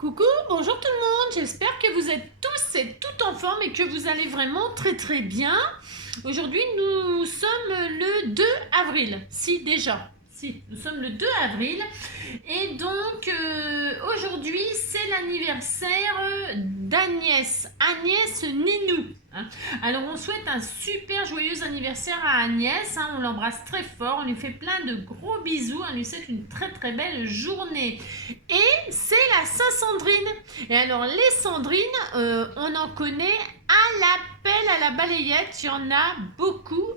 Coucou, bonjour tout le monde, j'espère que vous êtes tous et toutes en forme et que vous allez vraiment très bien. Aujourd'hui nous sommes le 2 avril, si nous sommes le 2 avril et donc aujourd'hui c'est l'anniversaire d'Agnès, Agnès Ninou. Alors on souhaite un super joyeux anniversaire à Agnès, on l'embrasse très fort, on lui fait plein de gros bisous, on lui souhaite une très belle journée. Et c'est la Saint-Sandrine. Et alors les Sandrines, on en connaît à la pelle, à la balayette, il y en a beaucoup.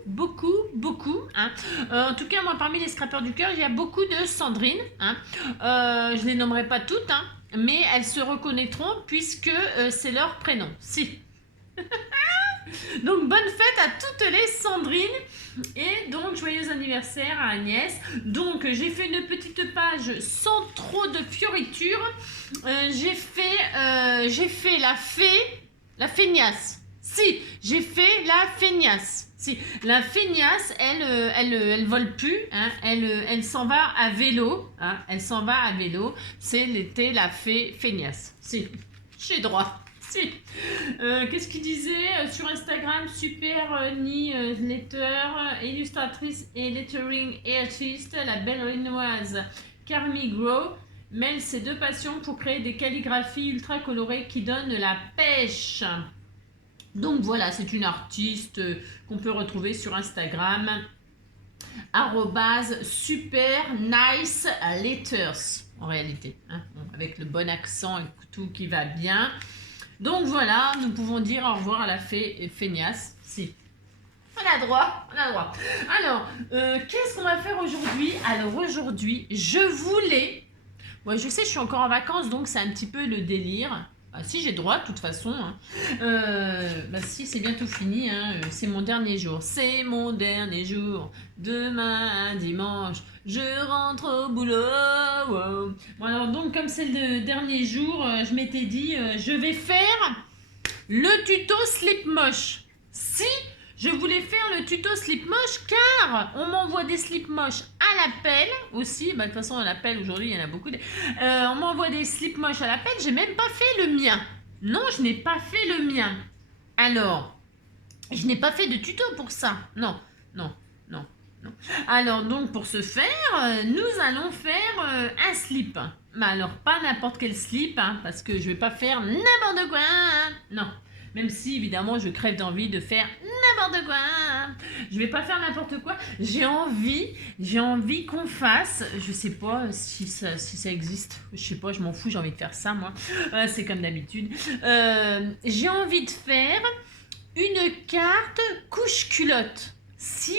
En tout cas moi parmi les scrappeurs du cœur, il y a beaucoup de Sandrines. Je ne les nommerai pas toutes, mais elles se reconnaîtront puisque c'est leur prénom. Si. Donc bonne fête à toutes les Sandrines et donc joyeux anniversaire à Agnès. Donc j'ai fait une petite page sans trop de fioritures. J'ai fait la feignasse. Si, j'ai fait la feignasse. Si, la feignasse, elle vole plus, elle s'en va à vélo, elle s'en va à vélo. C'était la fée feignasse. Si, j'ai droit. Si. Qu'est-ce qu'il disait sur Instagram? Super newsletter, illustratrice et lettering artiste, la belle renoise Carmi Grow mêle ses deux passions pour créer des calligraphies ultra colorées qui donnent la pêche. Donc voilà, c'est une artiste qu'on peut retrouver sur Instagram, @super-nice-letters en réalité, avec le bon accent et tout qui va bien. Donc voilà, nous pouvons dire au revoir à la fée feignasse. Si. On a droit. Alors, qu'est-ce qu'on va faire aujourd'hui? Alors aujourd'hui, je voulais... Moi, je sais, je suis encore en vacances, donc c'est un petit peu le délire. Si, j'ai droit, de toute façon. Si, c'est bientôt fini. C'est mon dernier jour. C'est mon dernier jour. Demain, dimanche, je rentre au boulot. Wow. Bon, alors, donc, comme c'est le dernier jour, je m'étais dit, je vais faire le tuto slip moche. Si je voulais faire le tuto slip moche, car on m'envoie des slips moches à la pelle aussi. De toute façon, à la pelle, aujourd'hui, il y en a beaucoup. On m'envoie des slips moches à la pelle. J'ai même pas fait le mien. Non, je n'ai pas fait le mien. Alors, je n'ai pas fait de tuto pour ça. Non. Alors, donc, pour ce faire, nous allons faire un slip. Mais alors, pas n'importe quel slip, parce que je vais pas faire n'importe quoi. Non. Même si, évidemment, je crève d'envie de faire n'importe quoi. Je vais pas faire n'importe quoi. J'ai envie qu'on fasse, je sais pas si ça existe. Je sais pas, je m'en fous, j'ai envie de faire ça, moi. C'est comme d'habitude. J'ai envie de faire une carte couche-culotte. Si,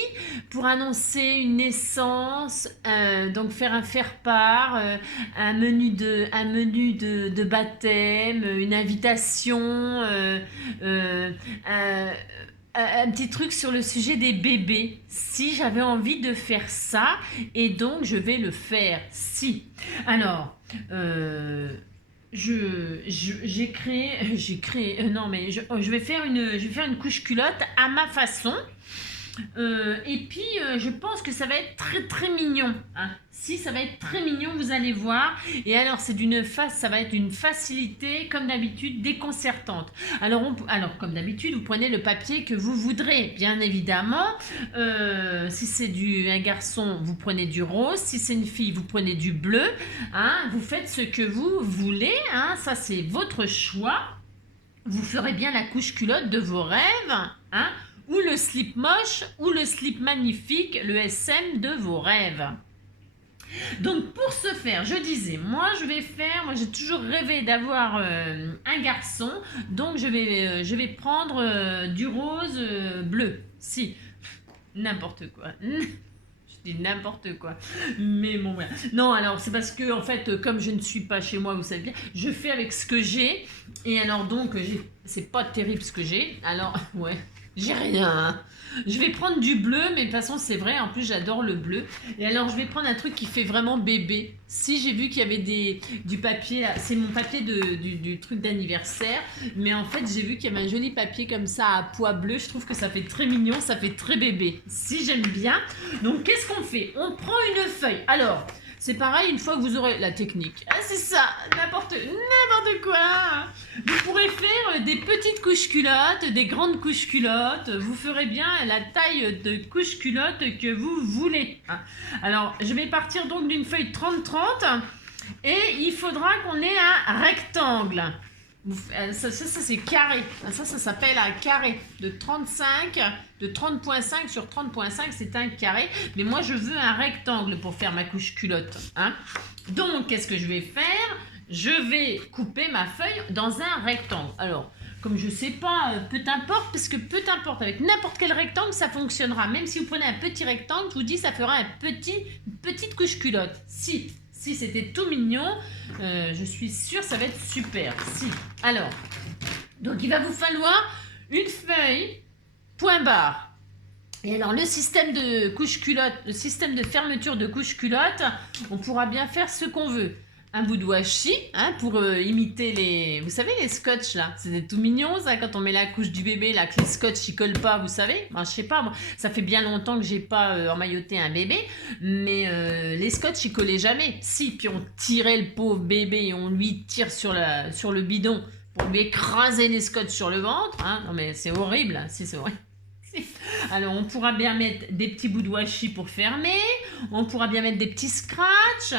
pour annoncer une naissance, donc faire un faire-part, un menu de baptême, une invitation, un petit truc sur le sujet des bébés. Si, j'avais envie de faire ça, et donc je vais le faire. Si. Alors, je vais faire une couche culotte à ma façon. Et puis je pense que ça va être très mignon. Si, ça va être très mignon, vous allez voir. Et alors ça va être une facilité comme d'habitude déconcertante. Alors comme d'habitude, vous prenez le papier que vous voudrez, bien évidemment. Si c'est un garçon, vous prenez du rose. Si c'est une fille, vous prenez du bleu. Vous faites ce que vous voulez. Ça c'est votre choix. Vous ferez bien la couche culotte de vos rêves. Ou le slip moche, ou le slip magnifique, le SM de vos rêves. Donc pour ce faire, je disais, moi j'ai toujours rêvé d'avoir un garçon, donc je vais prendre du rose bleu. Si, n'importe quoi. Je dis n'importe quoi. Mais bon, voilà. Non, alors c'est parce que, en fait, comme je ne suis pas chez moi, vous savez bien, je fais avec ce que j'ai. Et alors donc, c'est pas terrible ce que j'ai. Alors, ouais. J'ai rien. Je vais prendre du bleu, mais de toute façon, c'est vrai. En plus, j'adore le bleu. Et alors, je vais prendre un truc qui fait vraiment bébé. Si, j'ai vu qu'il y avait du papier. Là. C'est mon papier du truc d'anniversaire. Mais en fait, j'ai vu qu'il y avait un joli papier comme ça à pois bleu. Je trouve que ça fait très mignon. Ça fait très bébé. Si, j'aime bien. Donc, qu'est-ce qu'on fait? On prend une feuille. Alors, C'est pareil une fois que vous aurez la technique. Ah, c'est ça, n'importe quoi. Vous pourrez faire des petites couches culottes, des grandes couches culottes. Vous ferez bien la taille de couche culotte que vous voulez. Alors, je vais partir donc d'une feuille 30-30 et il faudra qu'on ait un rectangle. Ça c'est carré. Ça s'appelle un carré de 35, de 30.5 sur 30.5, c'est un carré. Mais moi, je veux un rectangle pour faire ma couche culotte. Donc, qu'est-ce que je vais faire? Je vais couper ma feuille dans un rectangle. Alors, comme je ne sais pas, peu importe, parce que peu importe, avec n'importe quel rectangle, ça fonctionnera. Même si vous prenez un petit rectangle, je vous dis, ça fera une petite couche culotte. Si c'était tout mignon, je suis sûre ça va être super. Si. Alors, donc il va vous falloir une feuille, point barre. Et alors le système de couche culotte, le système de fermeture de couche culotte, on pourra bien faire ce qu'on veut. Un bout de washi, pour imiter les... Vous savez, les scotch, là. C'était tout mignon, ça, quand on met la couche du bébé, là, que les scotch, ils collent pas, vous savez. Je sais pas, ça fait bien longtemps que j'ai pas emmailloté un bébé, mais les scotch, ils collaient jamais. Si, puis on tirait le pauvre bébé et on lui tire sur le bidon pour lui écraser les scotch sur le ventre. Non, mais c'est horrible, si, c'est horrible. Alors, on pourra bien mettre des petits bouts de washi pour fermer. On pourra bien mettre des petits scratchs.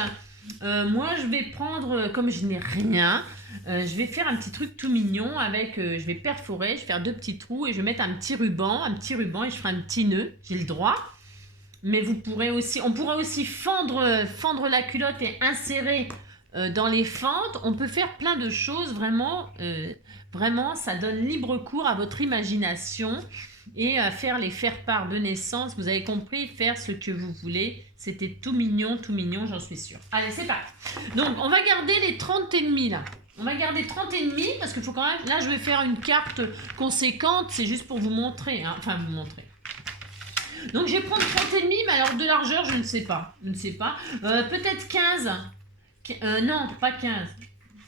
Moi, je vais prendre, comme je n'ai rien, je vais faire un petit truc tout mignon avec, je vais perforer, je vais faire 2 petits trous et je vais mettre un petit ruban et je ferai un petit nœud, j'ai le droit. Mais vous pourrez aussi, on pourra aussi fendre la culotte et insérer dans les fentes. On peut faire plein de choses, vraiment, ça donne libre cours à votre imagination. Et à faire les faire-part de naissance, vous avez compris, faire ce que vous voulez. C'était tout mignon, j'en suis sûre. Allez, c'est parti. Donc, on va garder les 30,5 là. On va garder 30,5 parce qu'il faut quand même... Là, je vais faire une carte conséquente, c'est juste pour vous montrer. Enfin, vous montrer. Donc, je vais prendre 30,5, mais alors de largeur, je ne sais pas. Peut-être 15. Non, pas 15.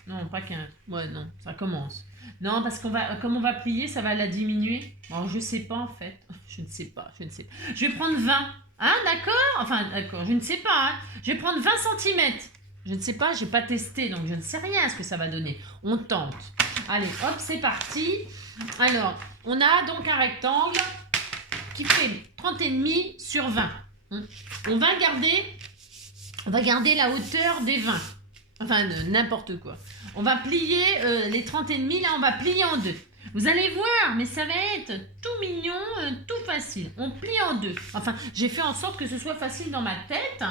Non, pas 15. Ouais, non, ça commence. Non, parce comme on va plier, ça va la diminuer. Bon, je sais pas en fait. Je ne sais pas. Je vais prendre 20. D'accord? Enfin, d'accord, je ne sais pas. Je vais prendre 20 cm. Je ne sais pas, j'ai pas testé, donc je ne sais rien ce que ça va donner. On tente. Allez, hop, c'est parti. Alors, on a donc un rectangle qui fait 30,5 sur 20. On va garder la hauteur des 20. Enfin, n'importe quoi. On va plier les 30,5, là, on va plier en 2. Vous allez voir, mais ça va être tout mignon, tout facile. On plie en 2. Enfin, j'ai fait en sorte que ce soit facile dans ma tête.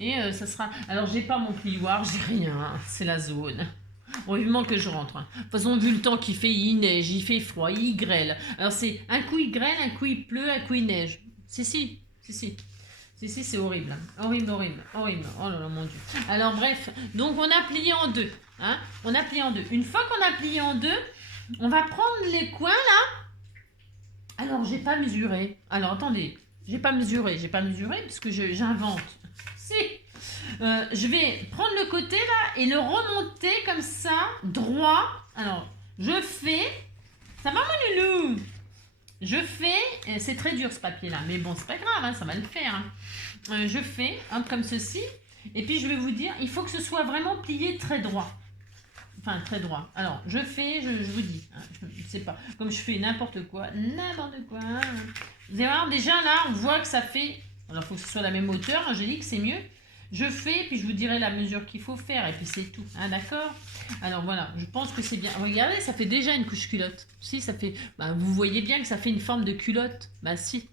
Et ça sera... Alors, j'ai pas mon plioir, j'ai rien. C'est la zone. Bon, vivement que je rentre. De toute façon, vu le temps qu'il fait, il neige, il fait froid, il grêle. Alors, c'est un coup il grêle, un coup il pleut, un coup il neige. Si, c'est horrible. Horrible. Oh là là, mon Dieu. Alors, bref. Donc, on a plié en 2. On a plié en 2. Une fois qu'on a plié en 2, on va prendre les coins, là. Alors, j'ai pas mesuré. Alors, attendez. J'ai pas mesuré parce que j'invente. Si. Je vais prendre le côté, là, et le remonter comme ça, droit. Alors, je fais... Ça va, mon loulou? Je fais, c'est très dur ce papier là, mais bon c'est pas grave, ça va le faire. Je fais comme ceci, et puis je vais vous dire, il faut que ce soit vraiment plié très droit. Enfin très droit. Alors je fais, je vous dis, je sais pas, comme je fais n'importe quoi. Vous allez voir, déjà là on voit que ça fait, alors il faut que ce soit la même hauteur, Angélique, c'est mieux. Je fais, puis je vous dirai la mesure qu'il faut faire, et puis c'est tout, d'accord? Alors voilà, je pense que c'est bien. Regardez, ça fait déjà une couche culotte. Si, ça fait... vous voyez bien que ça fait une forme de culotte. Si.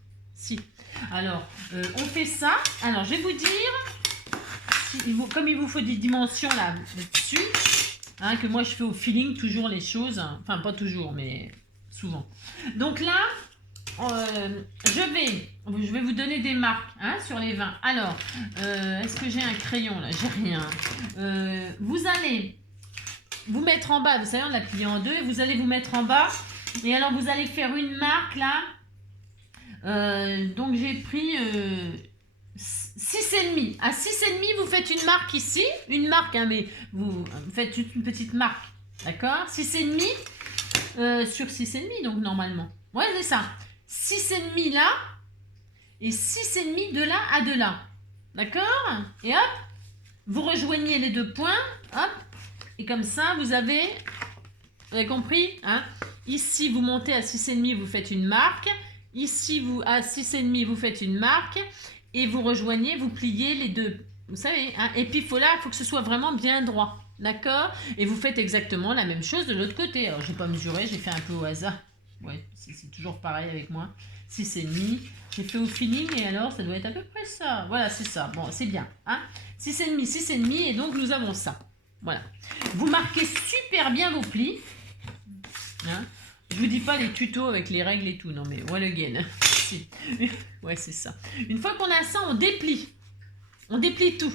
Alors, on fait ça. Alors, je vais vous dire, comme il vous faut des dimensions là-dessus, que moi je fais au feeling toujours les choses. Enfin, pas toujours, mais souvent. Donc là... je vais vous donner des marques sur les 20. Alors, est-ce que j'ai un crayon là? J'ai rien. Vous allez vous mettre en bas. Vous savez, on l'a plié en 2. Et vous allez vous mettre en bas. Et alors, vous allez faire une marque là. Donc, j'ai pris 6,5. À 6,5, vous faites une marque ici. Une marque, mais vous faites une petite marque. D'accord? 6,5 sur 6,5, donc normalement. Ouais, c'est ça. 6,5 là et 6,5 de là à de là. D'accord? Et hop, vous rejoignez les deux points, hop, et comme ça, vous avez compris, hein? Ici, vous montez à 6,5, vous faites une marque. Ici, vous à 6,5, vous faites une marque. Et vous rejoignez, vous pliez les deux. Vous savez, hein? Et puis, il faut que ce soit vraiment bien droit. D'accord? Et vous faites exactement la même chose de l'autre côté. Alors, je n'ai pas mesuré, j'ai fait un peu au hasard. Ouais, c'est toujours pareil avec moi. 6,5. J'ai fait au feeling et alors, ça doit être à peu près ça. Voilà, c'est ça. Bon, c'est bien. Hein? 6,5, 6,5. Et donc, nous avons ça. Voilà. Vous marquez super bien vos plis. Hein? Je vous dis pas les tutos avec les règles et tout. Non, mais well again. Si. Ouais, c'est ça. Une fois qu'on a ça, on déplie. On déplie tout.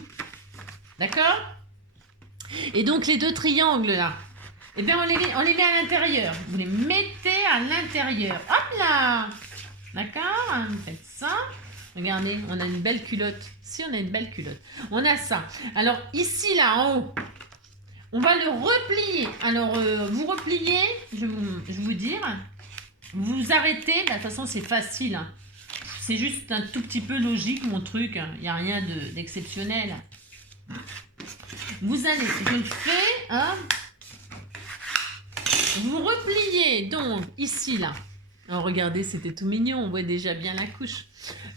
D'accord? Et donc, les deux triangles, là, eh bien, on les met à l'intérieur. Vous les mettez à l'intérieur. Hop là! D'accord? Vous faites ça. Regardez, on a une belle culotte. Si, on a une belle culotte. On a ça. Alors, ici, là, en haut, on va le replier. Alors, vous repliez, je vais vous dire. Vous arrêtez. De toute façon, c'est facile. Hein. C'est juste un tout petit peu logique, mon truc. Il n'y a rien d'exceptionnel. Vous allez, je le fais. Hein. Vous repliez, donc, ici, là. Alors, regardez, c'était tout mignon. On voit déjà bien la couche.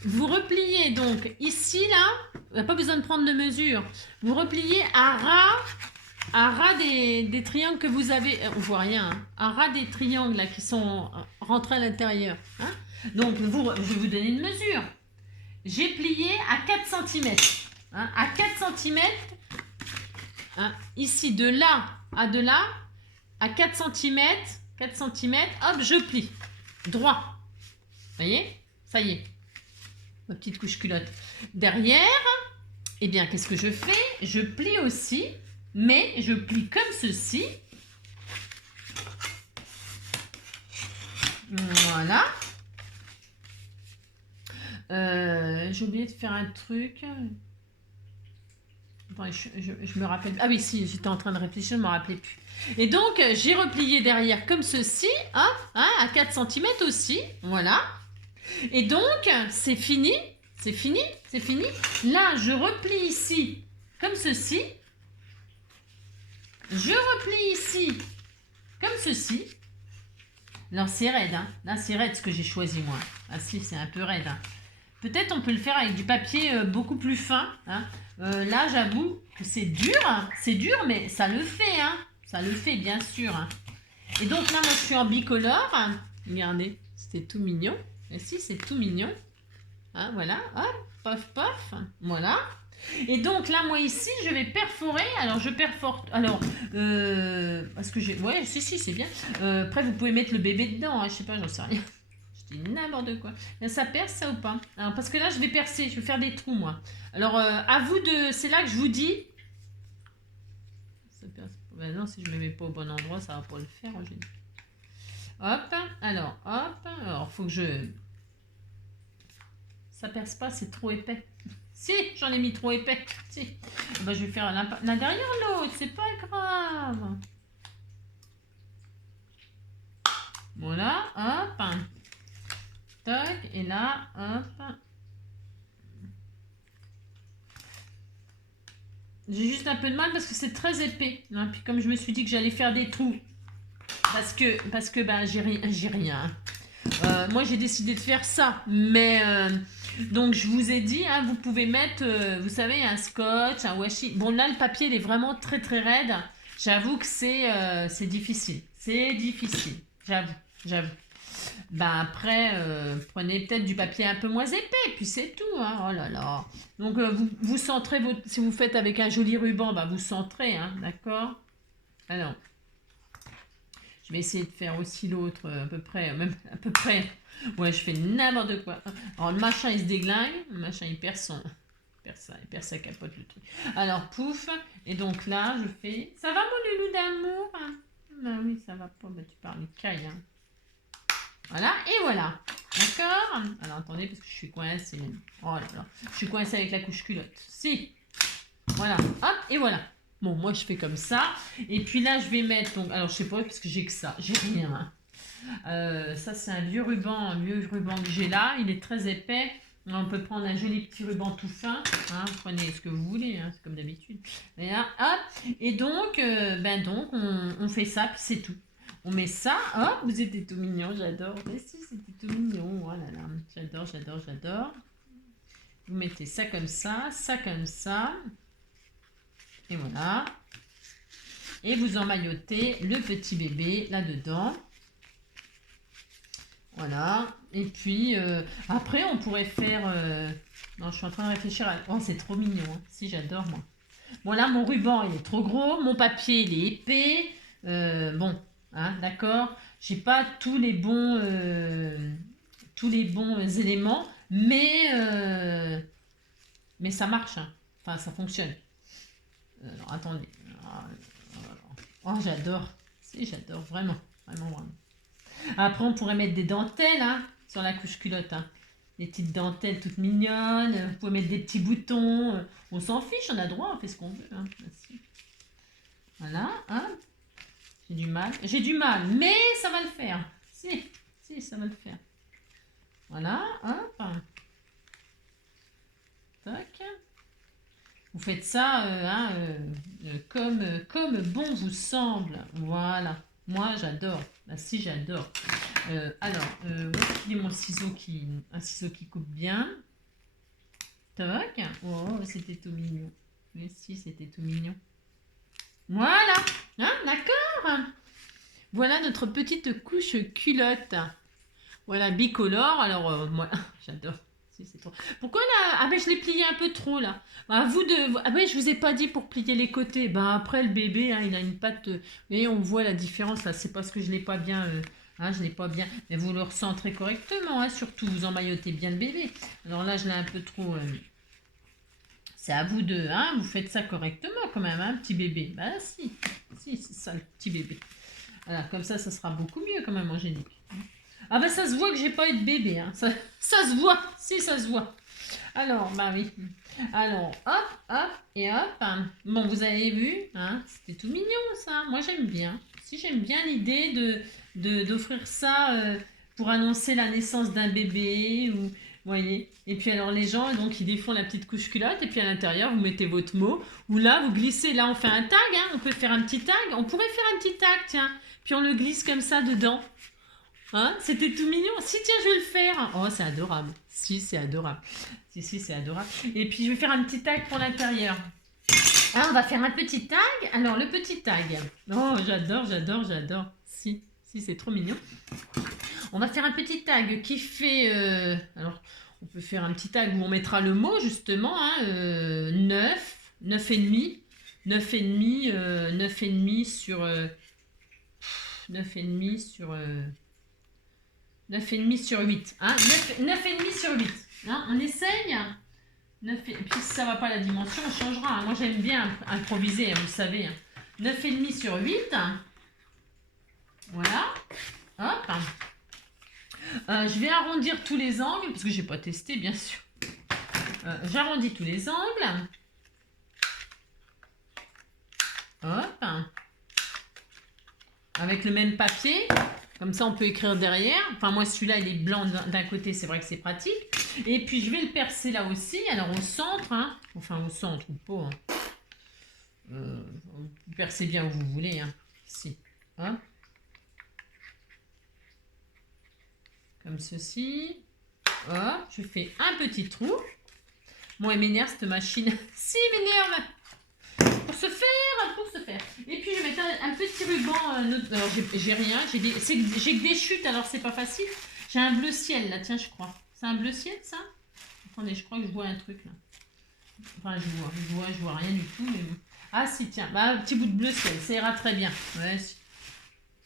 Vous repliez, donc, ici, là. Il n'y a pas besoin de prendre de mesure. Vous repliez à ras des triangles que vous avez. On voit rien. Hein, à ras des triangles, là, qui sont rentrés à l'intérieur. Hein. Donc, je vais vous donner une mesure. J'ai plié à 4 cm. Hein, à 4 cm. Hein, ici, de là à de là. À 4 cm, hop, je plie. Droit. Vous voyez? Ça y est. Ma petite couche culotte. Derrière, eh bien, qu'est-ce que je fais? Je plie aussi, mais je plie comme ceci. Voilà. J'ai oublié de faire un truc. Attends, je me rappelle. Ah oui, si, j'étais en train de réfléchir, je ne me rappelais plus. Et donc, j'ai replié derrière comme ceci, hein, à 4 cm aussi, voilà. Et donc, c'est fini, c'est fini, c'est fini. Là, je replie ici comme ceci. Je replie ici comme ceci. Alors, c'est raide, hein. Là, c'est raide ce que j'ai choisi, moi. Ah si, c'est un peu raide, hein. Peut-être on peut le faire avec du papier beaucoup plus fin. Hein. Là, j'avoue que c'est dur, mais ça le fait. Hein. Ça le fait, bien sûr. Hein. Et donc là, moi, je suis en bicolore. Hein. Regardez, c'était tout mignon. Et si, c'est tout mignon. Hein, voilà, hop, pof, pof. Voilà. Et donc là, moi, ici, je vais perforer. Alors, je perfore... Alors, parce que j'ai... Ouais, si, c'est bien. Après, vous pouvez mettre le bébé dedans. Hein. Je sais pas, j'en sais rien. N'importe quoi. Ça perce ça ou pas? Alors, parce que là, je vais percer. Je vais faire des trous, moi. Alors, à vous de... C'est là que je vous dis... Ça perce. Ben non, si je ne me mets pas au bon endroit, ça va pas le faire. Hop. Alors, hop. Alors, faut que je... Ça perce pas, c'est trop épais. Si, j'en ai mis trop épais. Si. Ben, je vais faire l'un derrière l'autre. C'est pas grave. Voilà. Hop. Et là, hop. J'ai juste un peu de mal parce que c'est très épais. Hein. Puis comme je me suis dit que j'allais faire des trous, parce que ben, j'ai rien. Moi, j'ai décidé de faire ça. Mais, donc, je vous ai dit, hein, vous pouvez mettre, vous savez, un scotch, un washi. Bon, là, le papier, il est vraiment très, très raide. J'avoue que c'est difficile. C'est difficile. J'avoue. Ben après, prenez peut-être du papier un peu moins épais, puis c'est tout. Hein. Oh là là. Donc, vous centrez, si vous faites avec un joli ruban, ben, vous centrez, hein, d'accord? Alors, je vais essayer de faire aussi l'autre à peu près, même à peu près. Ouais, je fais n'importe quoi. Alors, le machin, il se déglingue, le machin, il perd sa capote, le truc. Alors, pouf, et donc là, je fais... Ça va, mon loulou d'amour? Hein? Ben oui, ça va pas, ben, tu parles de caille, hein. Voilà, et voilà. D'accord? Alors, attendez, parce que je suis coincée. Oh là là. Je suis coincée avec la couche culotte. Si. Voilà. Hop, et voilà. Bon, moi, je fais comme ça. Et puis là, je vais mettre... Donc, alors, je sais pas, parce que j'ai que ça. J'ai rien. Hein. Ça, c'est un vieux ruban que j'ai là. Il est très épais. On peut prendre un joli petit ruban tout fin. Hein, prenez ce que vous voulez, hein, c'est comme d'habitude. Et, là, hop. Et donc, on fait ça, puis c'est tout. On met ça. Hop, vous étiez tout mignon, j'adore. Mais si, c'était tout mignon. Oh là là, j'adore, j'adore, j'adore. Vous mettez ça comme ça, ça comme ça. Et voilà. Et vous emmaillotez le petit bébé là-dedans. Voilà. Et puis, après, on pourrait faire... Non, je suis en train de réfléchir à... Oh, c'est trop mignon. Hein. Si, j'adore, moi. Bon, là, mon ruban, il est trop gros. Mon papier, il est épais. Bon, hein, d'accord. J'ai pas tous les bons éléments. Mais ça marche. Hein. Enfin, ça fonctionne. Alors, attendez. Oh, j'adore. Si, j'adore. Vraiment. Vraiment, vraiment. Après, on pourrait mettre des dentelles hein, sur la couche culotte. Hein. Des petites dentelles toutes mignonnes. Vous pouvez mettre des petits boutons. On s'en fiche, on a droit, on fait ce qu'on veut. Hein. Voilà. Hein. J'ai du mal, mais ça va le faire. Si, ça va le faire. Voilà. Hop. Tac. Vous faites ça comme bon vous semble. Voilà. Moi, j'adore. Bah, si, j'adore. Alors, où est-ce qu'il est mon ciseau un ciseau qui coupe bien. Toc. Oh, c'était tout mignon. Mais si, c'était tout mignon. Voilà. Hein, d'accord. Voilà notre petite couche culotte. Voilà, bicolore. Alors, moi, j'adore. C'est trop. Pourquoi là? Ah ben je l'ai plié un peu trop là. Ah ben je vous ai pas dit pour plier les côtés. Ben après le bébé hein, il a une patte. Vous voyez on voit la différence là. C'est parce que je l'ai pas bien. Je l'ai pas bien. Mais vous le recentrez correctement. Hein, surtout vous emmaillotez bien le bébé. Alors là je l'ai un peu trop. C'est à vous deux. Hein, vous faites ça correctement quand même. Hein, petit bébé. Ben si c'est ça le petit bébé. Voilà comme ça sera beaucoup mieux quand même Angélique. Ah ben ça se voit que j'ai pas eu de bébé, hein. Ça se voit, si ça se voit. Alors, bah oui. Alors, hop, et hop. Bon, vous avez vu, hein, c'était tout mignon ça. Moi j'aime bien. Si j'aime bien l'idée d'offrir ça pour annoncer la naissance d'un bébé ou... Voyez. Et puis alors les gens, donc ils défont la petite couche culotte et puis à l'intérieur vous mettez votre mot. Ou là vous glissez, là on fait un tag, hein. On peut faire un petit tag. On pourrait faire un petit tag, tiens. Puis on le glisse comme ça dedans. Hein, c'était tout mignon. Si, tiens, je vais le faire. Oh, c'est adorable. Si, c'est adorable. Si, c'est adorable. Et puis, je vais faire un petit tag pour l'intérieur. Ah, on va faire un petit tag. Alors, le petit tag. Oh, j'adore, j'adore, j'adore. Si, c'est trop mignon. On va faire un petit tag qui fait... alors, on peut faire un petit tag où on mettra le mot, justement. Hein, 9,5. 9,5 sur... 9,5 sur... 9,5 sur 8. Hein 9,5 sur 8. Hein on essaye 9 et... Puis si ça ne va pas la dimension, on changera. Hein. Moi j'aime bien improviser, hein, vous savez. Hein. 9,5 sur 8. Voilà. Hop. Je vais arrondir tous les angles, parce que je n'ai pas testé bien sûr. J'arrondis tous les angles. Hop. Avec le même papier. Comme ça, on peut écrire derrière. Enfin, moi, celui-là, il est blanc d'un côté. C'est vrai que c'est pratique. Et puis, je vais le percer là aussi. Alors, au centre. Hein. Enfin, au centre ou pas. Hein. Vous percez bien où vous voulez. Hein. Ici. Hein. Comme ceci. Hop. Je fais un petit trou. Moi, elle m'énerve, cette machine. Si, elle m'énerve. Pour se faire. Et puis je vais mettre un petit ruban. Alors j'ai rien, j'ai que des chutes, alors c'est pas facile. J'ai un bleu ciel là, tiens, je crois. C'est un bleu ciel ça? Attendez, je crois que je vois un truc là. Enfin, je vois rien du tout. Mais... Ah si, tiens, bah, un petit bout de bleu ciel, ça ira très bien. Ouais, si.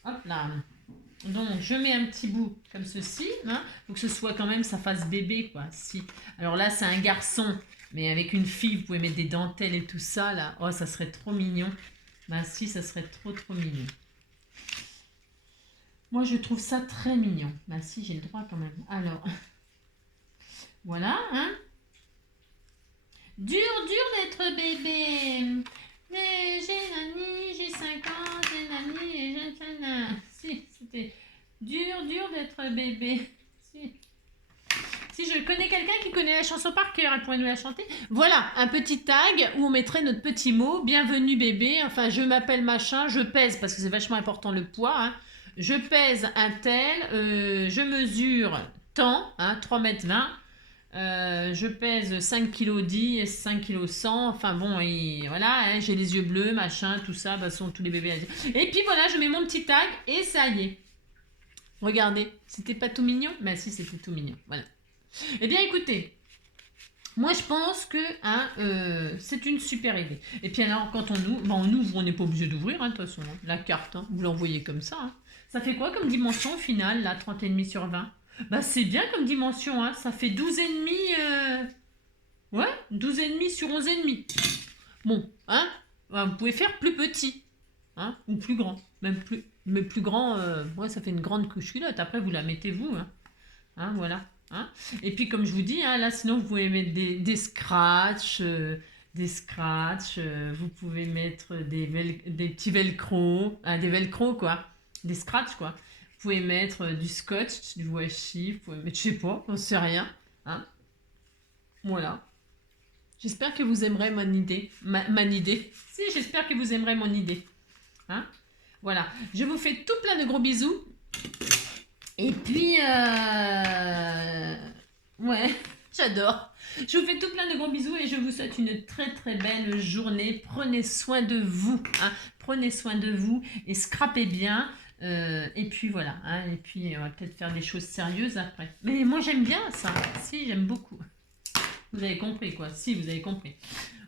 Hop là. Donc je mets un petit bout comme ceci. Hein, faut que ce soit quand même, ça fasse bébé quoi. Si. Alors là, c'est un garçon. Mais avec une fille, vous pouvez mettre des dentelles et tout ça, là. Oh, ça serait trop mignon. Ben si, ça serait trop mignon. Moi, je trouve ça très mignon. Ben si, j'ai le droit quand même. Alors, voilà, hein. Dur d'être bébé. Mais j'ai nani, j'ai 5 ans, j'ai nani et j'ai nana. Si, c'était dur d'être bébé. Si, je connais quelqu'un qui connaît la chanson par cœur, elle pourrait nous la chanter. Voilà, un petit tag où on mettrait notre petit mot, bienvenue bébé, enfin je m'appelle machin, je pèse, parce que c'est vachement important le poids, hein. Je pèse un tel, je mesure tant, hein, 3,20 m, je pèse 5 kg 10, 5 kg 100, enfin bon, et voilà, hein, j'ai les yeux bleus, machin, tout ça, bah, sont tous les bébés. Et puis voilà, je mets mon petit tag et ça y est. Regardez, c'était pas tout mignon? Bah si, c'était tout mignon, voilà. Eh bien écoutez, moi je pense que hein, c'est une super idée. Et puis alors quand on ouvre, bah, on n'est pas obligé d'ouvrir hein, de toute façon, hein, la carte, hein, vous l'envoyez comme ça. Hein. Ça fait quoi comme dimension au final, là, 30,5 sur 20? Bah c'est bien comme dimension, hein, ça fait 12,5, ouais, 12,5 sur 11,5. Bon, hein, bah, vous pouvez faire plus petit, hein, ou plus grand, même plus, mais plus grand, ouais, ça fait une grande couche culotte, après vous la mettez vous, hein voilà. Hein. Et puis comme je vous dis, hein, là sinon vous pouvez mettre des scratchs, vous pouvez mettre des petits velcro, des velcro quoi, des scratchs quoi. Vous pouvez mettre du scotch, du washi, vous pouvez mettre, je sais pas, on sait rien. Hein. Voilà. J'espère que vous aimerez mon idée. Mon idée. Si, j'espère que vous aimerez mon idée. Hein. Voilà. Je vous fais tout plein de gros bisous. Et puis, ouais, j'adore. Je vous fais tout plein de gros bisous et je vous souhaite une très très belle journée. Prenez soin de vous, hein. Prenez soin de vous et scrapez bien. Et puis voilà, hein. Et puis on va peut-être faire des choses sérieuses après. Mais moi j'aime bien ça, si j'aime beaucoup. Vous avez compris quoi, si vous avez compris.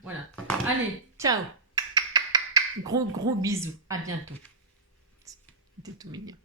Voilà, allez, ciao. Gros bisous, à bientôt. C'était tout mignon.